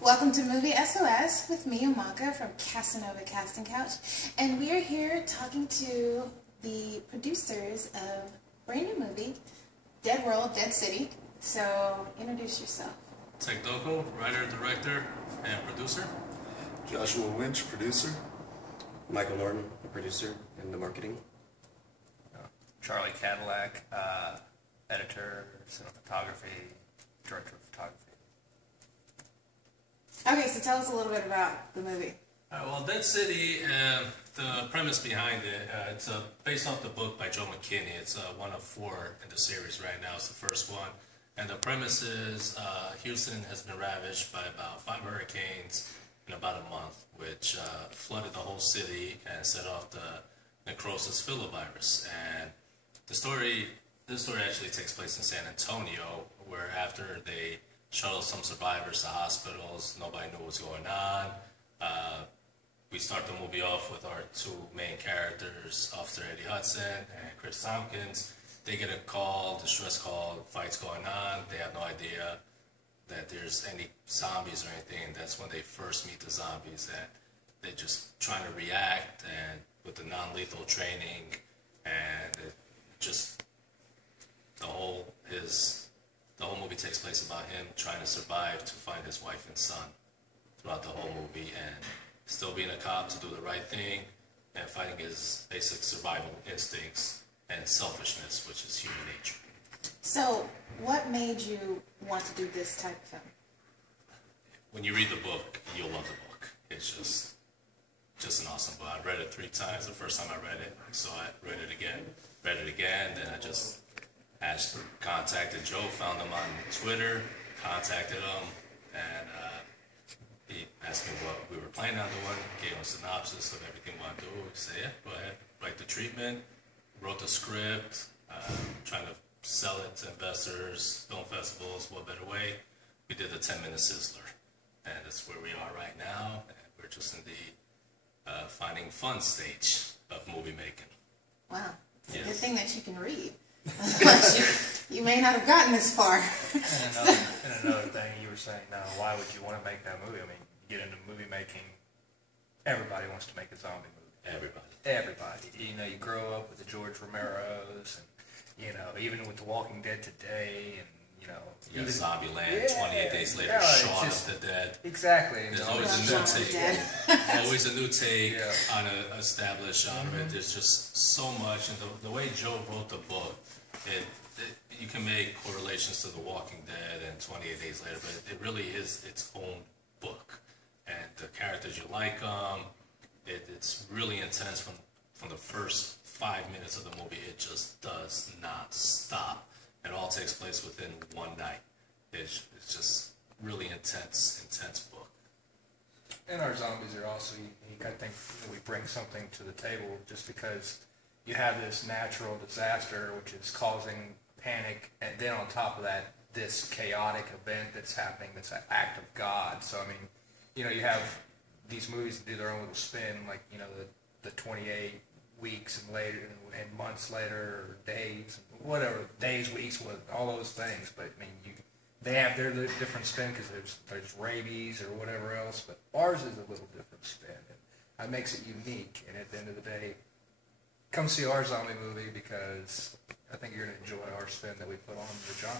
Welcome to Movie SOS with me, Omaka, from CasanovaCasting Couch, and we are here talking to the producers of a brand new movie, Dead World, Dead City. So, introduce yourself. It's like Doko, writer, director, and producer. Joshua Winch, producer. Michael Norton, producer in the marketing. Charlie Cadillac, editor, cinematography, director of photography. Okay, so tell us a little bit about the movie. Well, Dead City, the premise behind it, it's based off the book by Joe McKinney. It's one of 4 in the series right now. It's the first one. And the premise is Houston has been ravaged by about 5 hurricanes in about a month, which flooded the whole city and set off the necrosis filovirus. And this story actually takes place in San Antonio, where after they shuttled some survivors to hospitals, nobody knew what was going on. We start the movie off with our 2 main characters, Officer Eddie Hudson and Chris Tompkins. They get a call, distress call, fights going on. They have no idea that there's any zombies or anything. That's when they first meet the zombies, and they're just trying to react, and with the non-lethal training, and it just the whole movie takes place about him trying to survive to find his wife and son throughout the whole movie, and still being a cop to do the right thing, and fighting his basic survival instincts and selfishness, which is human nature. So, what made you want to do this type of film? When you read the book, you'll love the book. It's just an awesome book. I read it 3 times. The first time I read it, I saw it, read it again, then I just contacted Joe, found him on Twitter, contacted him, and he asked me what we were planning on doing, gave him a synopsis of everything we want to do. He said, yeah, go ahead, write the treatment, wrote the script, trying to sell it to investors, film festivals, what better way? We did the 10-minute sizzler, and that's where we are right now, and we're just in the finding fun stage of movie making. Wow, it's Yes. a good thing that you can read. you may not have gotten this far. And another thing you were saying, now, why would you want to make that movie? I mean, you get into movie making, everybody wants to make a zombie movie. Everybody. You know, you grow up with the George Romeros, and, you know, even with The Walking Dead today, and, you know. You got Zombieland, 28 Days Later, Shaun of the Dead. Exactly. There's always a new take. Always a new take on an established genre. There's just so much, and the way Joe wrote the book, you can make correlations to The Walking Dead and 28 Days Later, but it really is its own book. And the characters, you like them. It's really intense from the first 5 minutes of the movie. It just does not stop. It all takes place within one night. It's just really intense book. And our zombies are also unique. I think we bring something to the table just because you have this natural disaster which is causing panic, and then on top of that, this chaotic event that's happening that's an act of God. So, I mean, you know, you have these movies that do their own little spin, like, you know, the 28 weeks and later and months later, or days, whatever, days, weeks, all those things. But, I mean, they have their different spin because there's rabies or whatever else, but ours is a little different spin. And that makes it unique, and at the end of the day, come see our zombie movie because I think you're going to enjoy our spin that we put on the genre.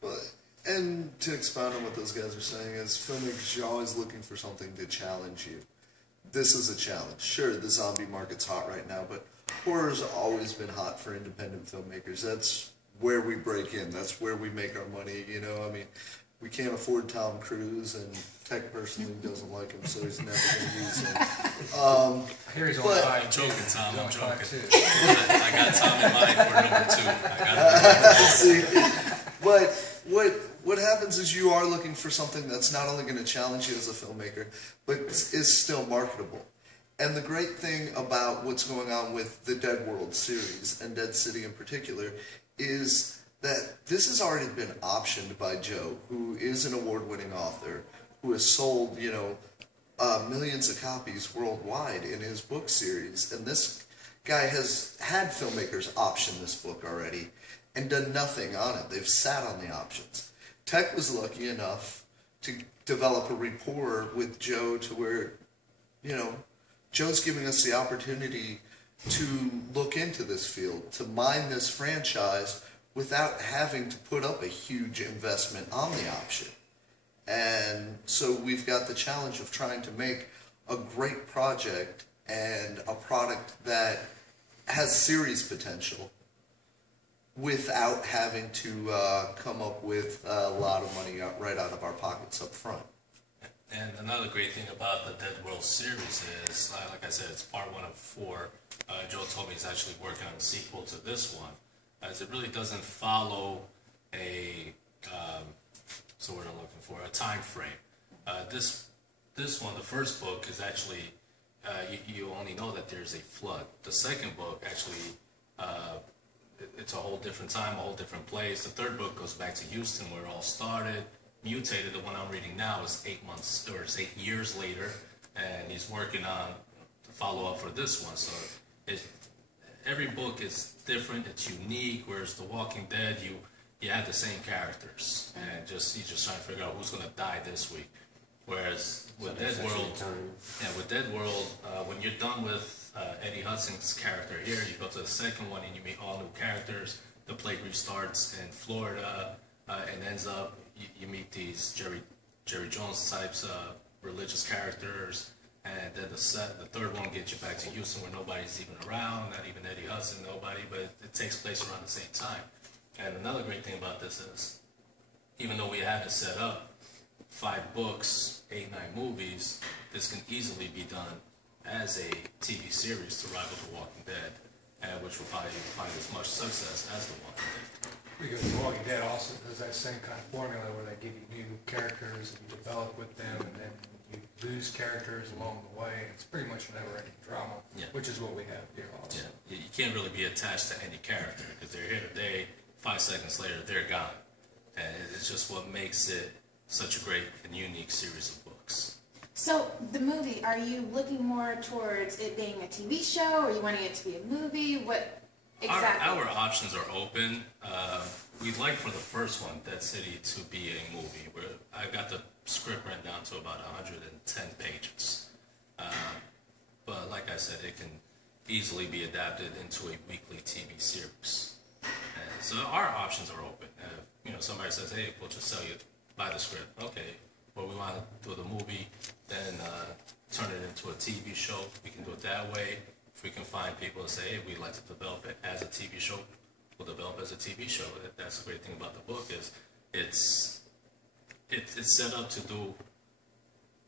Well, and to expound on what those guys are saying is, filmmakers, you're always looking for something to challenge you. This is a challenge. Sure, the zombie market's hot right now, but horror's always been hot for independent filmmakers. That's where we break in. That's where we make our money, you know? I mean, we can't afford Tom Cruise, and Tech personally doesn't like him, so he's never going to use him. I hear he's on I'm 5. joking, Tom. I'm He's joking. on 5 too. I got Tom in mind for number 2. I got him. See, but what happens is you are looking for something that's not only going to challenge you as a filmmaker, but is still marketable. And the great thing about what's going on with the Dead World series, and Dead City in particular, is that this has already been optioned by Joe, who is an award-winning author, who has sold, you know, millions of copies worldwide in his book series. And this guy has had filmmakers option this book already and done nothing on it. They've sat on the options. Tech was lucky enough to develop a rapport with Joe to where, Joe's giving us the opportunity to look into this field, to mine this franchise without having to put up a huge investment on the option. And so we've got the challenge of trying to make a great project and a product that has series potential without having to come up with a lot of money right out of our pockets up front. And another great thing about the Dead World series is, like I said, it's part 1 of 4. Joe told me he's actually working on a sequel to this one, as it really doesn't follow a, so what I'm looking for, a time frame. This one, the first book, is actually, you only know that there's a flood. The second book, actually, it's a whole different time, a whole different place. The third book goes back to Houston, where it all started. Mutated, the one I'm reading now, is 8 years later, and he's working on the follow-up for this one. So every book is different, it's unique, whereas The Walking Dead, you have the same characters, and you're just trying to figure out who's going to die this week. Whereas with Dead World, when you're done with Eddie Hudson's character here, you go to the second one and you meet all new characters. The plague restarts in Florida, and ends up you meet these Jerry Jones types religious characters, and then the third one gets you back to Houston, where nobody's even around, not even Eddie Hudson, nobody, but it takes place around the same time. And another great thing about this is, even though we have it set up, 5 books, 8, 9 movies, this can easily be done as a TV series to rival The Walking Dead, which will probably find as much success as The Walking Dead. Because The Walking Dead also does that same kind of formula where they give you new characters and you develop with them, and then you lose characters along the way. It's pretty much a never-ending drama, which is what we have here also. Yeah, you can't really be attached to any character, because they're here today, 5 seconds later, they're gone. And it's just what makes it such a great and unique series of books. So, the movie, are you looking more towards it being a TV show, or are you wanting it to be a movie? What exactly? Our options are open. We'd like for the first one, Dead City, to be a movie. I got the script written down to about 110 pages. But like I said, it can easily be adapted into a weekly TV series. So our options are open. Somebody says, hey, we'll just sell you, buy the script. Okay, well, we want to do the movie, then turn it into a TV show. We can do it that way. If we can find people to say, hey, we'd like to develop it as a TV show, we'll develop it as a TV show. That's the great thing about the book, is it's set up to do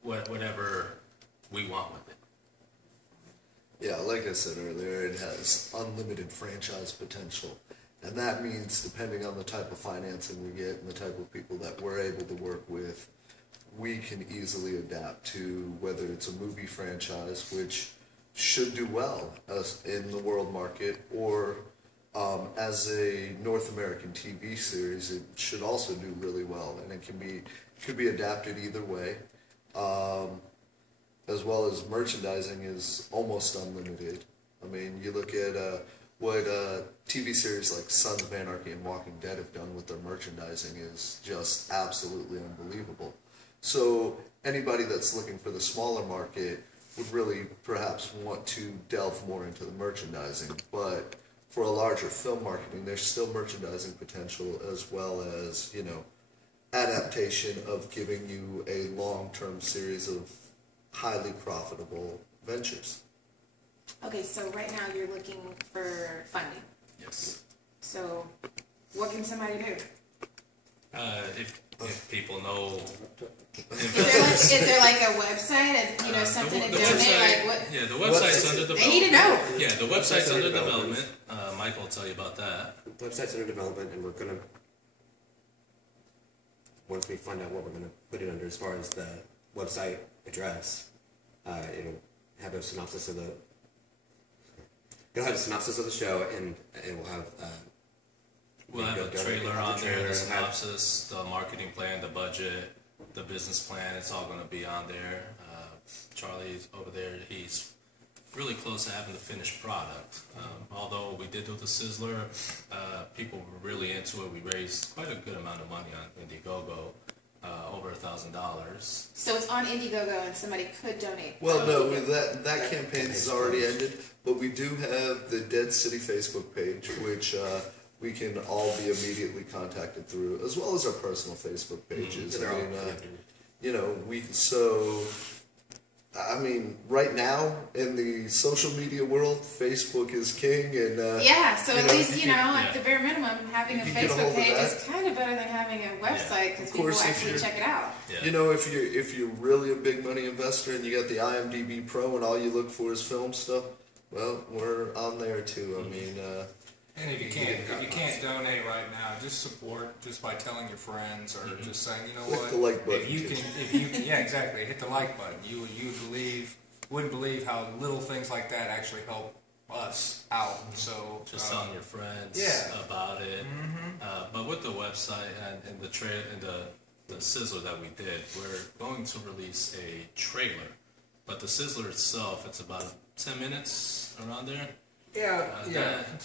whatever we want with it. Yeah, like I said earlier, it has unlimited franchise potential. And that means, depending on the type of financing we get and the type of people that we're able to work with, we can easily adapt to whether it's a movie franchise, which should do well in the world market, or as a North American TV series, it should also do really well, and it could be adapted either way. As well as merchandising is almost unlimited. I mean, you look at what TV series like Sons of Anarchy and Walking Dead have done with their merchandising is just absolutely unbelievable. So anybody that's looking for the smaller market would really perhaps want to delve more into the merchandising. But for a larger film marketing, there's still merchandising potential, as well as, adaptation of giving you a long-term series of highly profitable ventures. Okay, so right now you're looking for funding. Yes. So, what can somebody do? If people know, is there like a website, and something to donate? Website, like what? Yeah, the website's under development. They need to know. Yeah, the website's under development. Michael will tell you about that. The website's under development, and we're gonna, once we find out what we're gonna put it under as far as the website address, it'll have a synopsis of the. It'll have a synopsis of the show, and it will have. We'll have a trailer on there, the synopsis, the marketing plan, the budget, the business plan. It's all going to be on there. Charlie's over there. He's really close to having the finished product. Although we did do the Sizzler, people were really into it. We raised quite a good amount of money on Indiegogo, over $1,000 $1,000. So it's on Indiegogo, and somebody could donate. Well, no, that campaign has already ended, but we do have the Dead City Facebook page, which we can all be immediately contacted through, as well as our personal Facebook pages. They're I all mean, connected. you know, I mean, right now in the social media world, Facebook is king, and yeah. So you at know, least you you know, can- at the bare minimum, having a you can get a Facebook hold of page that. is kind of better than having a website because Of people course, if actually you're- check it out. Yeah. you know, if you're really a big money investor and you got the IMDb Pro and all you look for is film stuff, well, we're on there too. I mean, And if you can't donate right now, just support just by telling your friends or just saying, you know Click what, the like button, if you too. can, yeah, exactly, hit the like button. You wouldn't believe how little things like that actually help us out. So Just telling your friends yeah. about it. But with the website and the sizzler that we did, we're going to release a trailer. But the sizzler itself, it's about 10 minutes around there.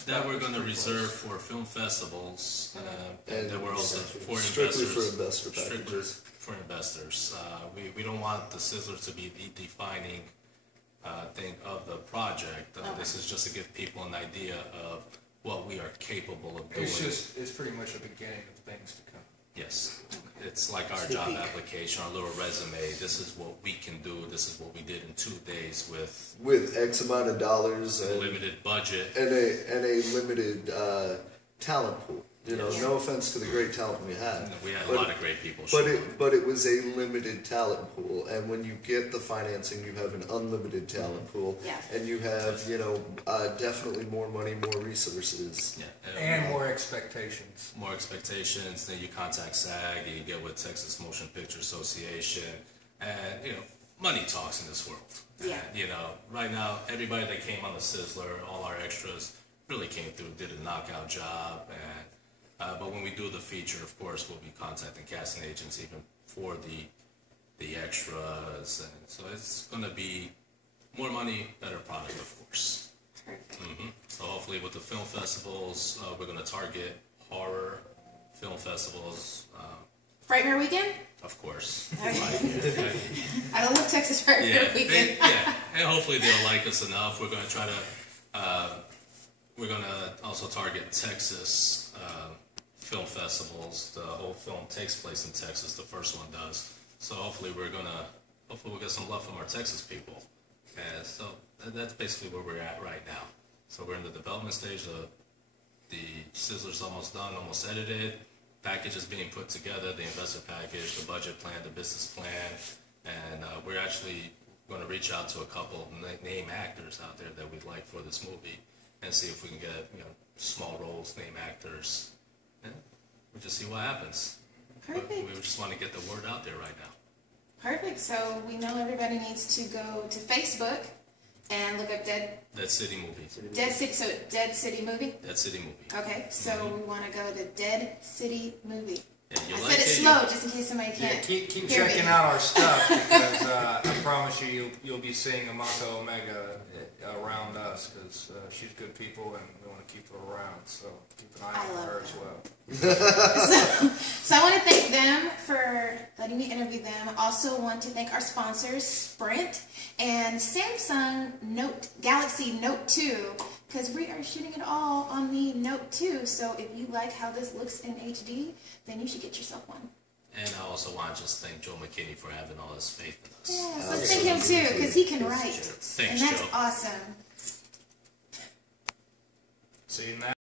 That we're going to reserve for film festivals, and then we're also for strictly investors. for investor Strictly packages. for investors. We don't want the sizzler to be the defining thing of the project. This is just to give people an idea of what we are capable of doing. it's pretty much a beginning of things to come. Yes, it's like our job application, our little resume. This is what we can do. This is what we did in 2 days with X amount of dollars a and limited budget. and a limited talent pool. You know, Yeah. no offense to the great talent we had. We had a but- lot of great people. But it was a limited talent pool, and when you get the financing, you have an unlimited talent pool, Yeah. and you have definitely more money, more resources. Yeah, And more expectations. more expectations. Then you contact SAG, you get with Texas Motion Picture Association, and money talks in this world. Yeah. And, right now everybody that came on the Sizzler, all our extras, really came through, did a knockout job, and but when we do the feature, of course, we'll be contacting casting agents even for the extras, and so it's going to be more money, better product, of course. Perfect. So hopefully with the film festivals, we're going to target horror film festivals, Frightmare Weekend? of course. I love Texas Frightmare Weekend. And hopefully they'll like us enough. We're going to try to, we're going to also target Texas film festivals. The whole film takes place in Texas. The first one does. So hopefully we'll get some love from our Texas people. And so that's basically where we're at right now. So we're in the development stage. The sizzler's almost done, almost edited. Package is being put together, the investor package, the budget plan, the business plan, and we're actually going to reach out to a couple of name actors out there that we'd like for this movie and see if we can get small roles, name actors, and we'll just see what happens. Perfect. But we just want to get the word out there right now. Perfect. So we know everybody needs to go to Facebook and look up Dead City Movie. City. So Dead City Movie. Dead City Movie. Okay. So we want to go to Dead City Movie. And you I like said it slow, just in case somebody can't. Keep hear checking me. out our stuff because I promise you'll be seeing Omaka Omega around us because she's good people and we want to keep her around. So keep an eye I out love for her that. as well. So I want to thank them for letting me interview them. Also want to thank our sponsors, Sprint and Samsung Galaxy Note 2, because we are shooting it all on the Note 2. So if you like how this looks in HD, then you should get yourself one. And I also want to just thank Joe McKinney for having all his faith in us. Yeah, so thank him too, because he can write. Thanks, And that's Joe. awesome. See you now.